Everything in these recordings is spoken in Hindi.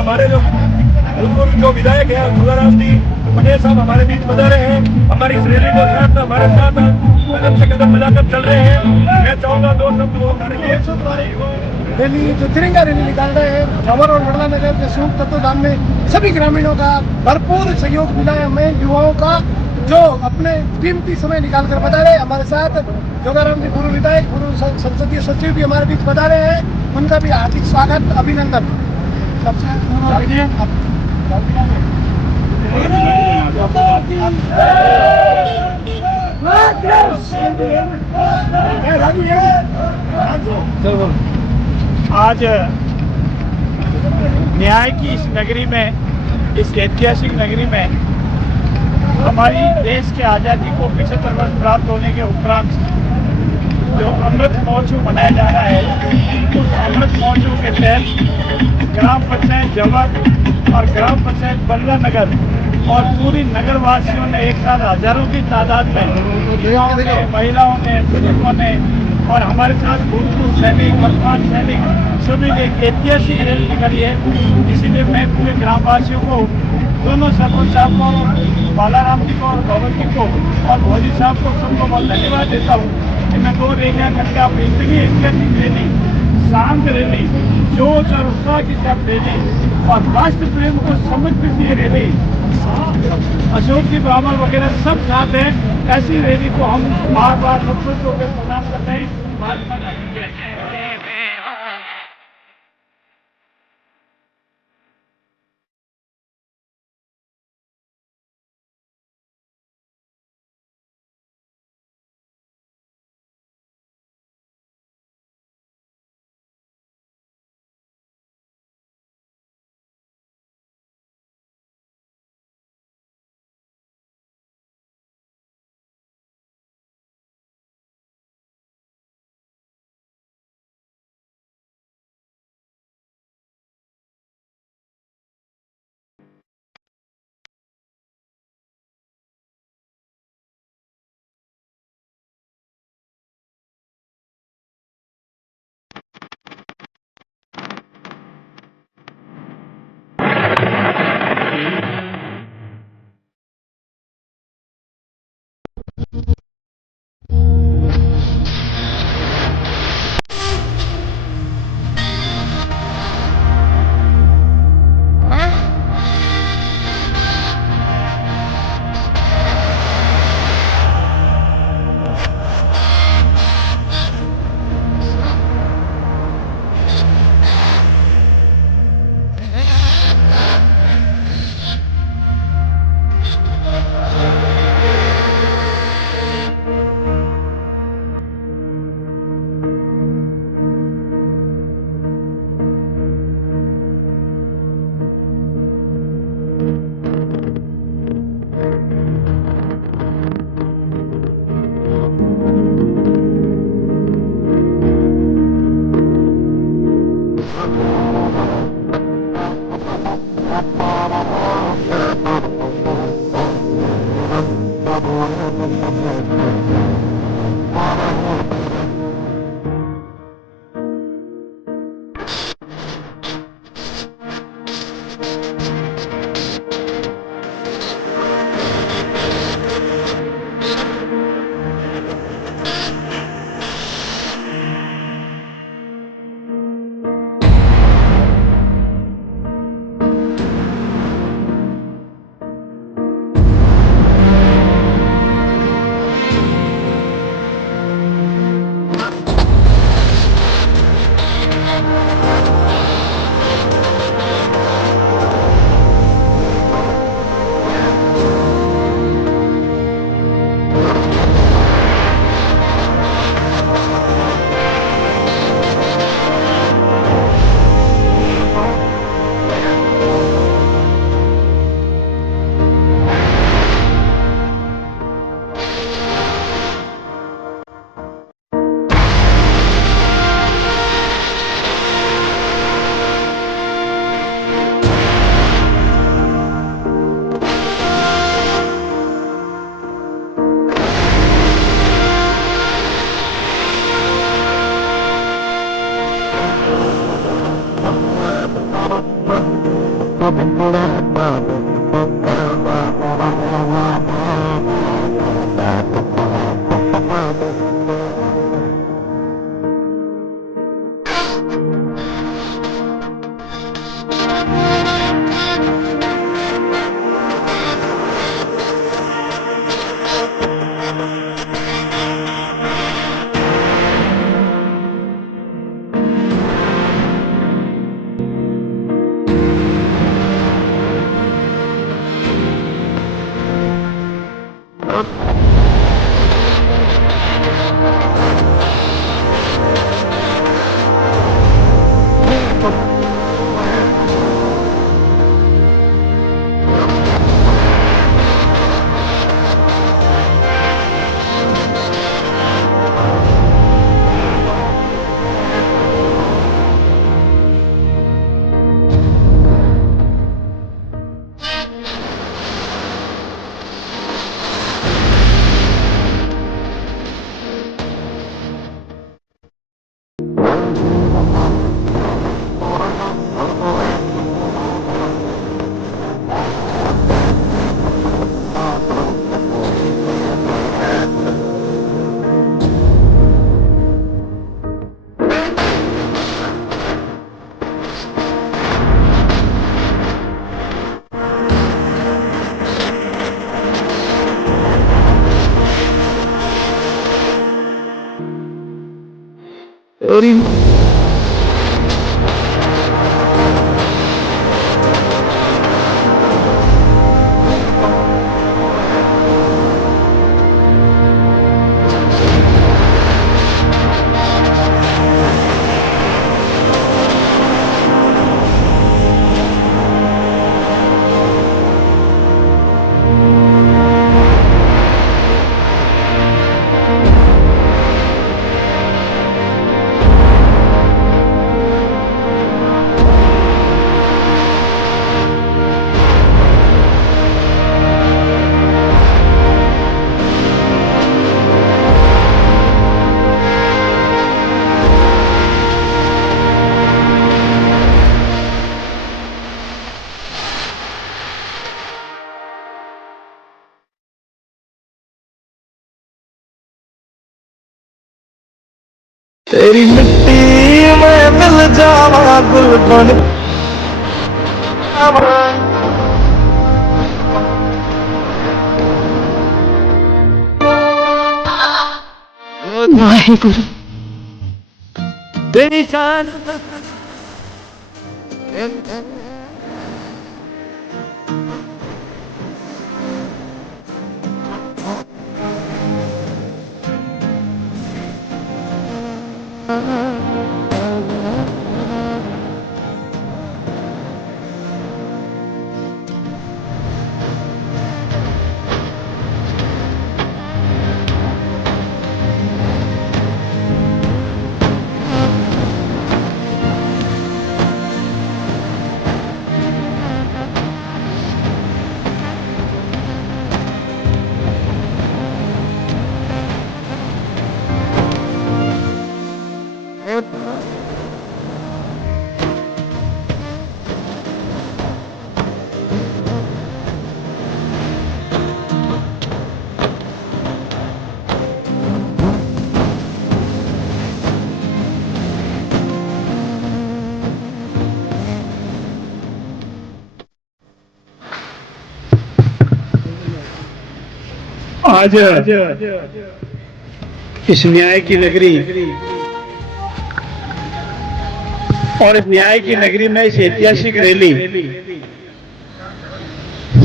हमारे जो विधायक है तुलाराम जी पटेल साहब हमारे बीच बता रहे हैं, हमारी इस रैली को साथ हमारे साथ कदम से कदम मिलाकर चल रहे हैं। मैं चाहूंगा दो शब्द रैली जो तिरंगा रैली निकाल रहे हैं झवर और बड़ला नगर के संयुक्त तत्वाधान में सभी ग्रामीणों का भरपूर सहयोग मिला है। हमें युवाओं का जो अपने कीमती समय निकाल कर बता रहे हैं। हमारे साथ जोगाराम जी पूर्व विधायक पूर्व संसदीय सचिव भी हमारे बीच बता रहे हैं, उनका भी हार्दिक स्वागत अभिनंदन। सबसे आज न्याय की इस नगरी में, इस ऐतिहासिक नगरी में हमारी देश के आज़ादी को 75 वर्ष प्राप्त होने के उपरांत जो अमृत महोत्सव मनाया जा रहा है, उस अमृत महोत्सव के तहत ग्राम पंचायत जवर और ग्राम पंचायत बल्ला नगर और पूरी नगर वासियों ने एक साथ हजारों की तादाद में युवाओं ने, महिलाओं ने, बुजुर्गों ने और हमारे साथ भूतपूर्व सैनिक, वर्तमान सैनिक सभी ने एक ऐतिहासिक रैली निकाली है। इसीलिए मैं पूरे ग्रामवासियों को, दोनों सरपंच साहब को, बालाराम जी को और भवन जी को और भोजी साहब को सबको बहुत धन्यवाद देता हूँ कि मैं 2 रैलियाँ करके आप इतनी ऐतिहासिक रैली, शांत रैली, जोश और उत्साह के साथ रैली और राष्ट्र प्रेम को समर्पित ये रैली, अशोक जी ब्राह्मण वगैरह सब साथ हैं। ऐसी रैली को हम बार बार मुख्यमंत्री को प्रदान करते हैं। महात्मा गांधी जय। तेरी मिट्टी में मिल जावा गुल बन वाहिगुरु तेरी जान आज इस न्याय की नगरी और इस न्याय की नगरी में इस ऐतिहासिक रैली,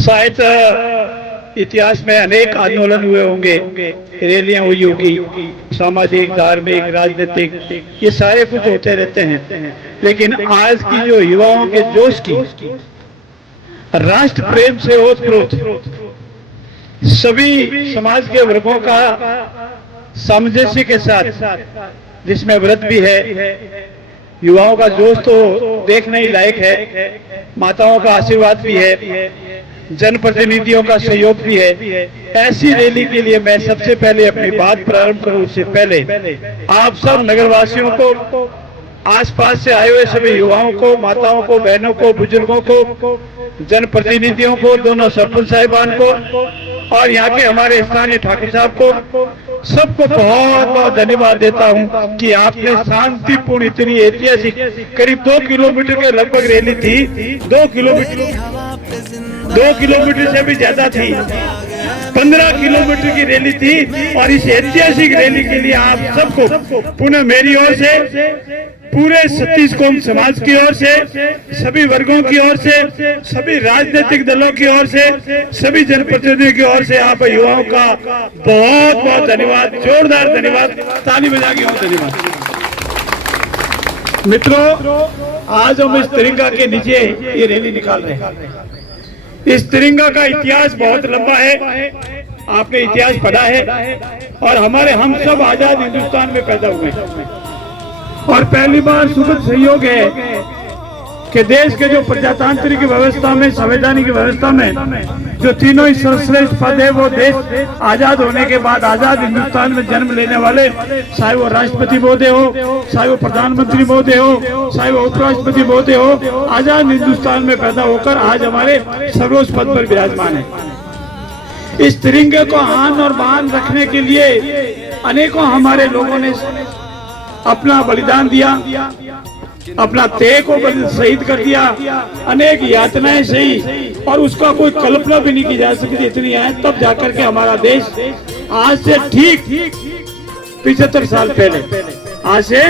शायद इतिहास में अनेक आंदोलन हुए होंगे, रैलियां हुई होगी, सामाजिक, धार्मिक, राजनीतिक, ये सारे कुछ होते रहते हैं। लेकिन आज की जो युवाओं के जोश की, राष्ट्र प्रेम से ओतप्रोत सभी समाज के वर्गों का सामंजस्य के साथ, जिसमें व्रत भी है, युवाओं का जोश तो देखने ही लायक है, माताओं का आशीर्वाद भी है, जनप्रतिनिधियों का सहयोग भी है। ऐसी रैली के लिए मैं सबसे पहले अपनी बात प्रारंभ करूं उससे पहले आप सब नगरवासियों को, आसपास से आए हुए सभी युवाओं को, माताओं को, बहनों को, बुजुर्गों को, जनप्रतिनिधियों को, दोनों सरपंच साहिबान को और यहाँ के हमारे स्थानीय ठाकुर साहब को, सबको बहुत बहुत धन्यवाद देता हूँ कि आपने शांतिपूर्ण, इतनी ऐतिहासिक, करीब 2 किलोमीटर के लगभग रैली थी, 2 किलोमीटर से भी ज्यादा थी, 15 किलोमीटर की रैली थी। और इस ऐतिहासिक रैली के लिए आप सबको पुनः मेरी ओर से, पूरे सतीश कौम समाज की ओर से, सभी वर्गों की ओर से, सभी राजनीतिक दलों की ओर से, सभी जनप्रतिनिधियों की ओर से आप युवाओं का बहुत बहुत धन्यवाद, जोरदार धन्यवाद, ताली बजा के धन्यवाद। मित्रों, आज हम इस तिरंगा के नीचे ये रैली निकाल रहे हैं। इस तिरंगा का इतिहास बहुत लंबा है, आपने इतिहास पढ़ा है, और हम सब आजाद हिंदुस्तान में पैदा हुए और पहली बार सुखद सहयोग है कि देश के जो प्रजातांत्रिक व्यवस्था में, संवैधानिक व्यवस्था में जो तीनों ही सर्वश्रेष्ठ पद है, वो देश आजाद होने के बाद आजाद हिंदुस्तान में जन्म लेने वाले, चाहे वो राष्ट्रपति महोदय हो, चाहे वो प्रधानमंत्री महोदय हो, चाहे वो उपराष्ट्रपति महोदय हो, आजाद हिंदुस्तान में पैदा होकर आज हमारे सर्वोच्च पद पर विराजमान है। इस तिरंगे को आन और बान रखने के लिए अनेकों हमारे लोगों ने अपना बलिदान दिया, अपना तेज को शहीद कर दिया, अनेक यातनाएं सही, और उसका कोई कल्पना भी नहीं की जा सकती, इतनी है। तब जाकर के हमारा देश आज से ठीक 75 साल पहले, आज से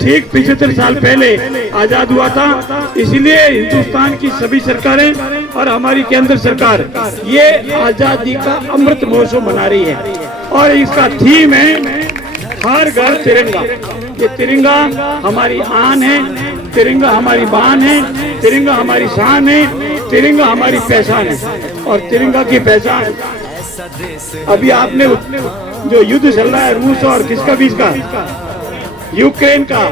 ठीक 75 साल पहले आजाद हुआ था। इसलिए हिंदुस्तान की सभी सरकारें और हमारी केंद्र सरकार ये आजादी का अमृत महोत्सव मना रही है, और इसका थीम है हर घर तिरंगा। ये तिरंगा हमारी आन है, तिरंगा हमारी बान है, तिरंगा हमारी शान है, तिरंगा हमारी पहचान है। और तिरंगा की पहचान, अभी आपने जो युद्ध चल रहा है रूस और किसका बीच का, यूक्रेन का,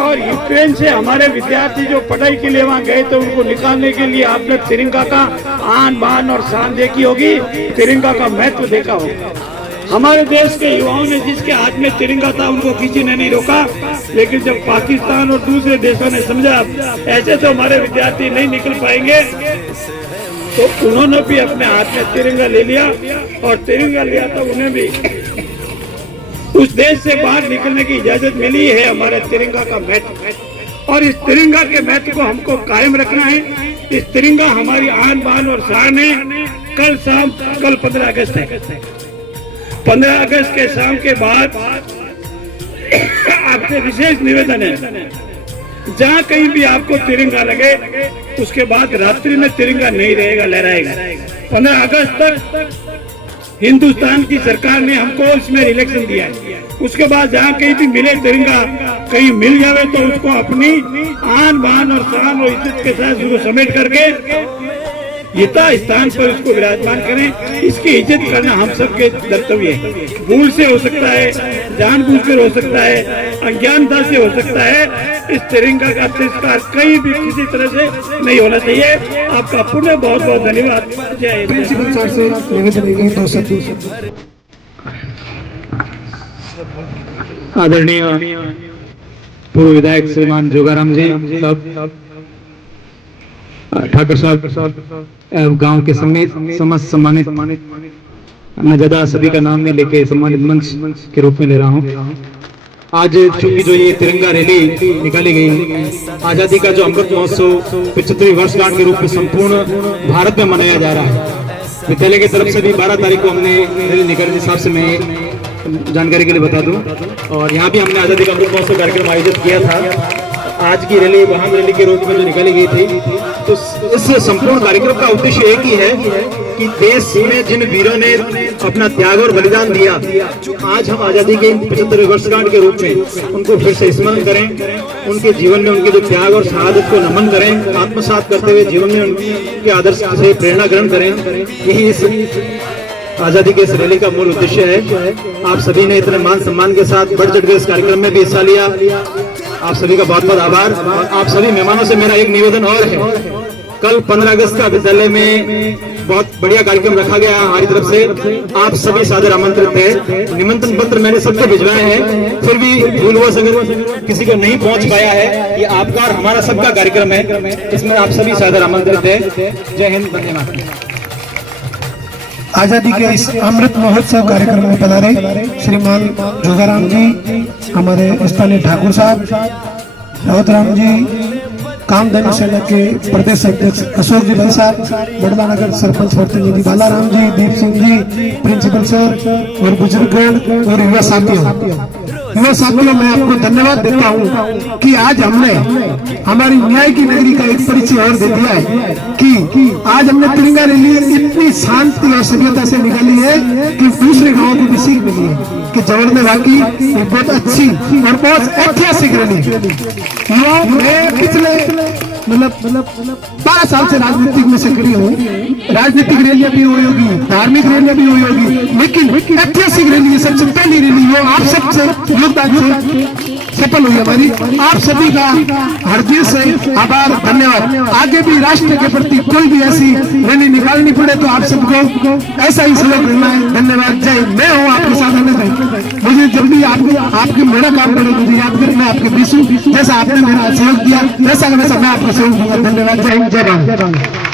और यूक्रेन से हमारे विद्यार्थी जो पढ़ाई के लिए वहाँ गए तो उनको निकालने के लिए आपने तिरंगा का आन बान और शान देखी होगी, तिरंगा का महत्व देखा होगा। हमारे देश के युवाओं ने, जिसके हाथ में तिरंगा था, उनको किसी ने नहीं रोका, लेकिन जब पाकिस्तान और दूसरे देशों ने समझा ऐसे तो हमारे विद्यार्थी नहीं निकल पाएंगे, तो उन्होंने भी अपने हाथ में तिरंगा ले लिया, और तिरंगा लिया तो उन्हें भी उस देश से बाहर निकलने की इजाजत मिली है। हमारे तिरंगा का महत्व, और इस तिरंगा के महत्व को हमको कायम रखना है। इस तिरंगा हमारी आन बान और शान है। कल 15 अगस्त है। 15 अगस्त के शाम के बाद आपसे विशेष निवेदन है, जहाँ कहीं भी आपको तिरंगा लगे, उसके बाद रात्रि में तिरंगा नहीं रहेगा, लहराएगा। 15 अगस्त तक हिंदुस्तान की सरकार ने हमको इसमें रिलैक्सेशन दिया है। उसके बाद जहाँ कहीं भी मिले तिरंगा, कहीं मिल जावे तो उसको अपनी आन बान और शान और इज्जत के साथ उसको समेट करके यथा स्थान पर उसको विराजमान करें। इसकी इज्जत करना हम सबके कर्तव्य है। भूल से हो सकता है, जानबूझकर हो सकता है, अज्ञानता से हो सकता है। इस तिरंगा का तिरस्कार कहीं भी किसी तरह से नहीं होना चाहिए। आपका पुनः बहुत बहुत धन्यवाद। जय प्रिंसिपल सर से निवेदन दो शब्द। आदरणीय पूर्व विधायक श्रीमान जोगाराम जी साहब, ठाकुर साहब एवं गांव के समेत समस्त सम्मानित, मैं ज्यादा सभी का नाम नहीं लेके सम्मानित मंच के रूप में ले रहा हूँ। आज चूंकि जो ये तिरंगा रैली निकाली गई, आजादी का जो अमृत महोत्सव 75वीं वर्षगांठ के रूप में संपूर्ण भारत में मनाया जा रहा है, विद्यालय की तरफ से भी 12 तारीख को हमने रैली निकाली, हिसाब से मैं जानकारी के लिए बता दूं। और यहाँ भी हमने आज़ादी का अमृत महोत्सव कार्यक्रम आयोजित किया था। आज की रैली वाहन रैली के रूप में जो निकाली गई थी, तो इस संपूर्ण कार्यक्रम का उद्देश्य एक ही है कि देश में जिन वीरों ने अपना त्याग और बलिदान दिया, आज हम आजादी के 75वें वर्षगांठ के रूप में उनको फिर से स्मरण करें, उनके जीवन में उनके जो त्याग और शहादत को नमन करें, आत्मसात करते हुए जीवन में उनके आदर्श से प्रेरणा ग्रहण करें। यही इस आजादी के इस रैली का मूल उद्देश्य है। आप सभी ने इतने मान सम्मान के साथ बढ़ चढ़ के इस कार्यक्रम में भी हिस्सा लिया, आप सभी का बहुत बहुत आभार। आप सभी मेहमानों से मेरा एक निवेदन और है, कल 15 अगस्त का विद्यालय में बहुत बढ़िया कार्यक्रम रखा गया है हमारी तरफ से, आप सभी सादर आमंत्रित हैं। निमंत्रण पत्र मैंने सबको भिजवाए हैं, फिर भी भूलवश अगर किसी को नहीं पहुंच पाया है, ये आपका और हमारा सबका कार्यक्रम है, इसमें आप सभी सादर आमंत्रित हैं। जय हिंद, वंदे मातरम। आजादी के इस अमृत महोत्सव कार्यक्रम में पधारे श्रीमान जोगाराम जी, हमारे स्थानीय ठाकुर साहब, रावतराम जी, कामधेनु सेना के प्रदेश अध्यक्ष अशोक जी भाई साहब, बड़ला नगर सरपंच प्रतिनिधि बालाराम जी, दीप सिंह जी, प्रिंसिपल सर और बुजुर्गगण और युवा साथियों, मैं आपको धन्यवाद देता हूँ कि आज हमने हमारी न्याय की नगरी का एक परिचय और दे दिया है कि आज हमने तिरंगा रैली इतनी शांति और सभ्यता से निकाली है कि दूसरे गांवों को भी सीख मिली है कि जवर में वाकई एक बहुत अच्छी और बहुत ऐतिहासिक रैली। मैं पिछले मतलब 12 साल से राजनीतिक में सक्रिय हूँ। राजनीतिक रैलियां भी हुई होगी, धार्मिक रैलियां भी हुई होगी, लेकिन ऐतिहासिक रैली सबसे पहली रैली वो आप सबसे योगदान से सफल हुई हमारी। आप सभी का हृदय से आभार, धन्यवाद। आगे भी राष्ट्र के प्रति कोई भी ऐसी रैली निकालनी पड़े तो आप सबको ऐसा ही सहयोग करना है। धन्यवाद। जय। मैं हूँ आपके साथ मुझे जल्दी आपके मेरा काम करे मुझे याद कर, मैं आपके बीच हूँ। जैसा आपने मेरा सहयोग दिया वैसा मैं आपका सहयोग दूंगा। धन्यवाद। जय हिंद, जय भारत।